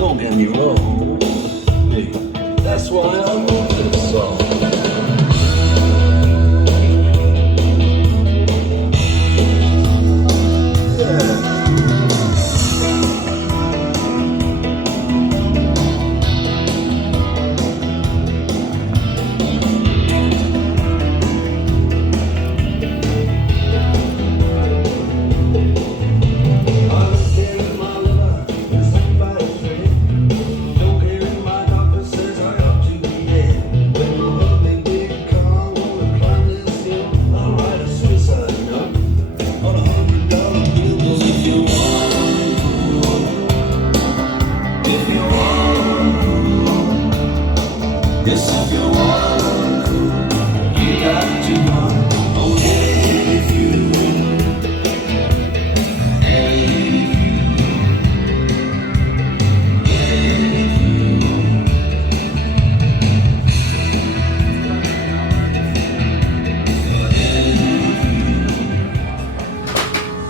don't get me wrong. Hey, that's why I wrote this song.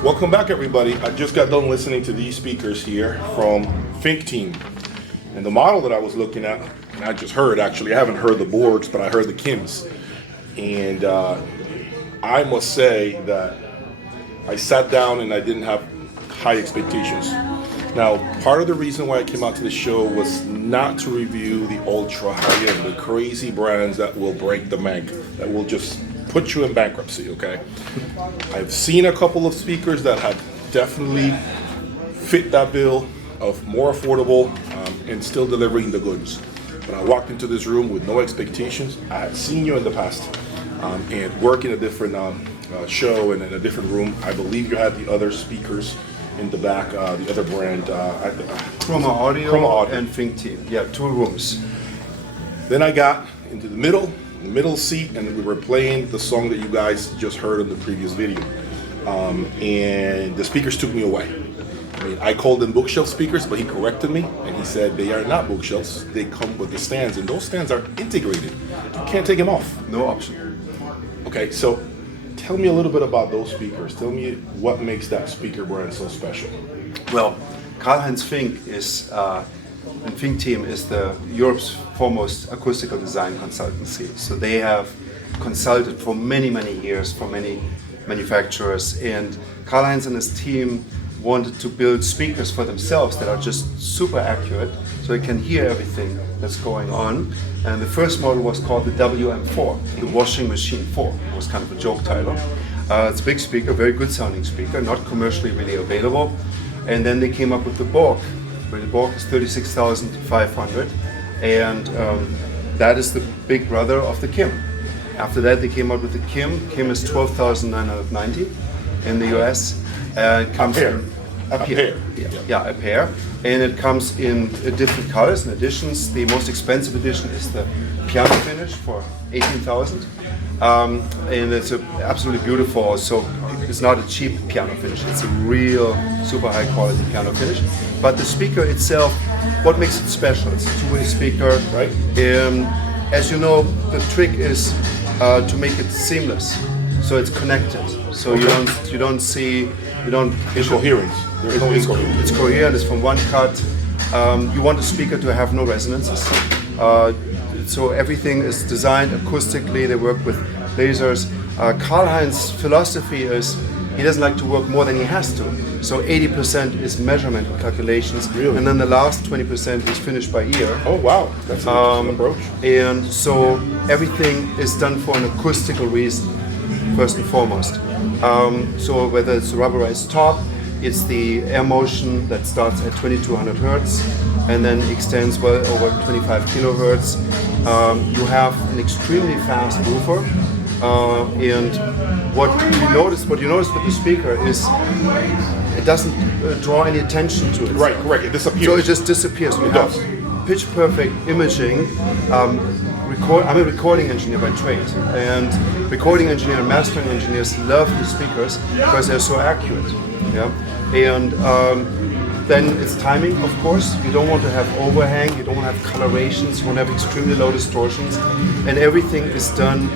Welcome back, everybody. I just got done listening to these speakers here from Fink team. And the model that I was looking at, and I just heard, actually, I haven't heard the Borgs, but I heard the Kims. And I must say that I sat down and I didn't have high expectations. Now, part of the reason why I came out to the show was not to review the ultra high-end, the crazy brands that will break the bank, that will just put you in bankruptcy, okay? I've seen a couple of speakers that have definitely fit that bill of more affordable and still delivering the goods. But I walked into this room with no expectations. I had seen you in the past and work in a different show and in a different room. I believe you had the other speakers in the back, the other brand. Chroma Audio and Fink team. Yeah, 2 rooms. Then I got into the middle seat, and we were playing the song that you guys just heard in the previous video. And the speakers took me away. I mean, I called them bookshelf speakers, but he corrected me, and he said they are not bookshelves. They come with the stands, and those stands are integrated. You can't take them off. No option. Okay, so tell me a little bit about those speakers. Tell me what makes that speaker brand so special. Well, Karl-Heinz Fink is, and Fink team is the Europe's foremost acoustical design consultancy. So they have consulted for many, many years for many manufacturers, and Karl-Heinz and his team wanted to build speakers for themselves that are just super accurate, so they can hear everything that's going on. And the first model was called the WM4, the Washing Machine 4. It was kind of a joke title. It's a big speaker, very good sounding speaker, not commercially really available. And then they came up with the Borg, where the Borg is 36,500, and that is the big brother of the Kim. After that, they came out with the Kim. Kim is 12,990 in the US. It comes A pair. in a pair. Yeah, a pair. And it comes in different colors and editions. The most expensive edition is the piano finish for 18,000. And it's absolutely beautiful. So it's not a cheap piano finish. It's a real super high quality piano finish. But the speaker itself, what makes it special? It's a two-way speaker, right? As you know, the trick is to make it seamless, so it's connected. So you don't see Incoherence. There's no incoherence. It's coherent. It's from one cut. You want the speaker to have no resonances. So everything is designed acoustically. They work with lasers. Karl-Heinz's philosophy is he doesn't like to work more than he has to. So 80% is measurement calculations, really? And then the last 20% is finished by ear. Oh wow, that's an interesting approach. And so everything is done for an acoustical reason, first and foremost. So whether it's the rubberized top, it's the air motion that starts at 2200 hertz and then extends well over 25 kilohertz. You have an extremely fast woofer, and what you notice with the speaker is it doesn't draw any attention to it. Right, correct. It disappears. So it just disappears. We have pitch perfect imaging. I'm a recording engineer by trade, and recording engineer and mastering engineers love the speakers because they're so accurate. Yeah, and then it's timing, of course. You don't want to have overhang, you don't want to have colorations, you want to have extremely low distortions, and everything is done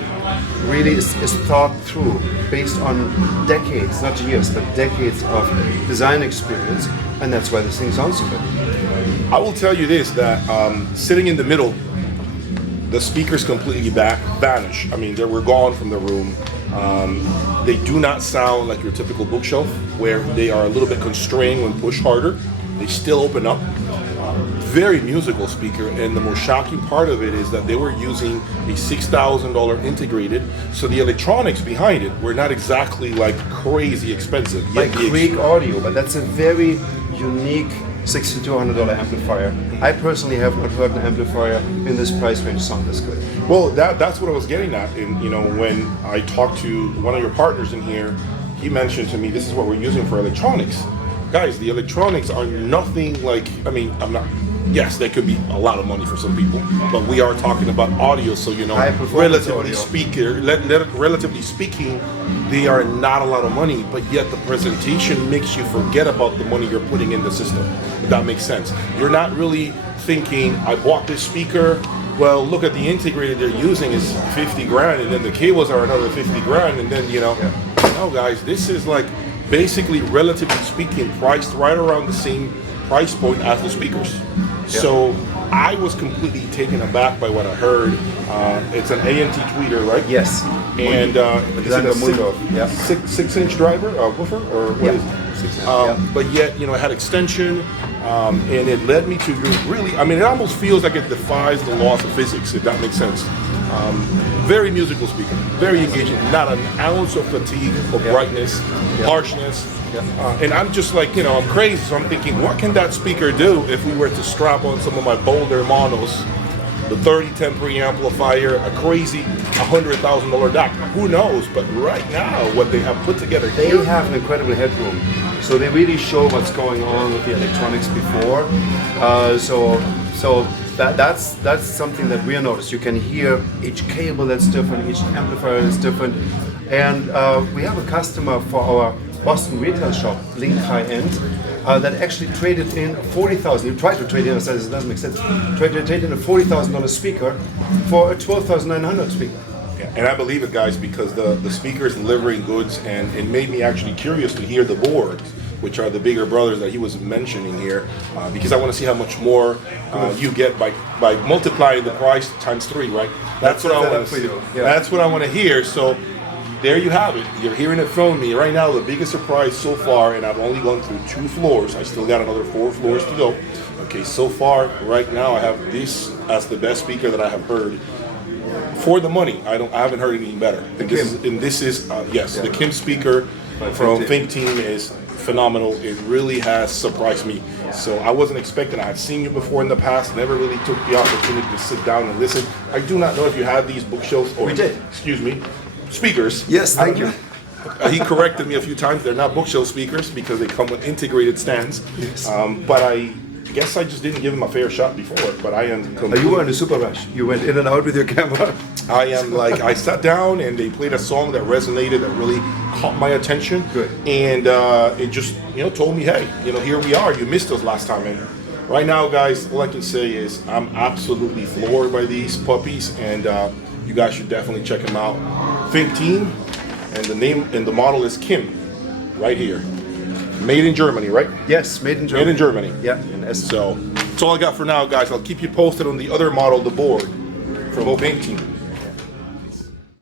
really is thought through based on decades, not years, but decades of design experience, and that's why this thing sounds so good. I will tell you this, that sitting in the middle, the speakers completely vanish. I mean, they were gone from the room. They do not sound like your typical bookshelf, where they are a little bit constrained when pushed harder. They still open up. Very musical speaker, and the most shocking part of it is that they were using a $6,000 integrated, so the electronics behind it were not exactly like crazy expensive. Like Greek audio, but that's a very unique $6,200 amplifier. I personally have not heard an amplifier in this price range sound this good. Well, that's what I was getting at. And you know, when I talked to one of your partners in here, he mentioned to me, this is what we're using for electronics. Guys, the electronics are nothing like, I mean, I'm not, yes, they could be a lot of money for some people, but we are talking about audio, so you know, relatively speaking, they are not a lot of money, but yet the presentation makes you forget about the money you're putting in the system, if that makes sense. You're not really thinking, I bought this speaker, well, look at the integrated they're using is 50 grand, and then the cables are another 50 grand, and then, you know, no guys, this is like, basically, relatively speaking, priced right around the same price point as the speakers. So I was completely taken aback by what I heard. It's an ANT tweeter, right? Yes. And is it a 6-inch driver, woofer, or what is it? 6 inch. But yet, you know, it had extension, and it led me to really, I mean, it almost feels like it defies the laws of physics, if that makes sense. Very musical speaker, very engaging, not an ounce of fatigue or brightness, harshness. And I'm just like, you know, I'm crazy, so I'm thinking, what can that speaker do if we were to strap on some of my Boulder monos, the 3010 preamplifier, a crazy $100,000 DAC? Who knows? But right now, what they have put together They here, have an incredible headroom. So they really show what's going on with the electronics before. So that's something that we noticed. You can hear each cable that's different, each amplifier is different. And we have a customer for our Boston retail shop, Link High End, that actually traded in $40,000. You tried to trade in, I said it doesn't make sense. Traded in a $40,000 speaker for a $12,900 speaker. and I believe it, guys, because the speaker is delivering goods, and it made me actually curious to hear the boards, which are the bigger brothers that he was mentioning here, because I want to see how much more you get by multiplying the price times 3, right? That's what I want to see. That's what I want to hear. So there you have it. You're hearing it from me right now. The biggest surprise so far, and I've only gone through 2 floors. I still got another 4 floors to go. Okay, so far right now I have this as the best speaker that I have heard. For the money, I haven't heard anything better. And this is the Kim speaker from Fink Team is phenomenal. It really has surprised me. So I wasn't expecting. I had seen you before in the past. Never really took the opportunity to sit down and listen. I do not know if you have these bookshelves or speakers. Yes, thank you. He corrected me a few times. They're not bookshelf speakers because they come with integrated stands. Yes. But I guess I just didn't give him a fair shot before. But I am. You were in a super rush. You went in and out with your camera. I am like, I sat down and they played a song that resonated, that really caught my attention. Good. And it just, told me, hey, here we are. You missed us last time. And right now, guys, all I can say is I'm absolutely floored by these puppies, and you guys should definitely check them out. Fink Team, and the name and the model is Kim, right here. Made in Germany, right? Yes, made in Germany. Made in Germany. Yeah. So that's all I got for now, guys. I'll keep you posted on the other model, the board, from Fink Team.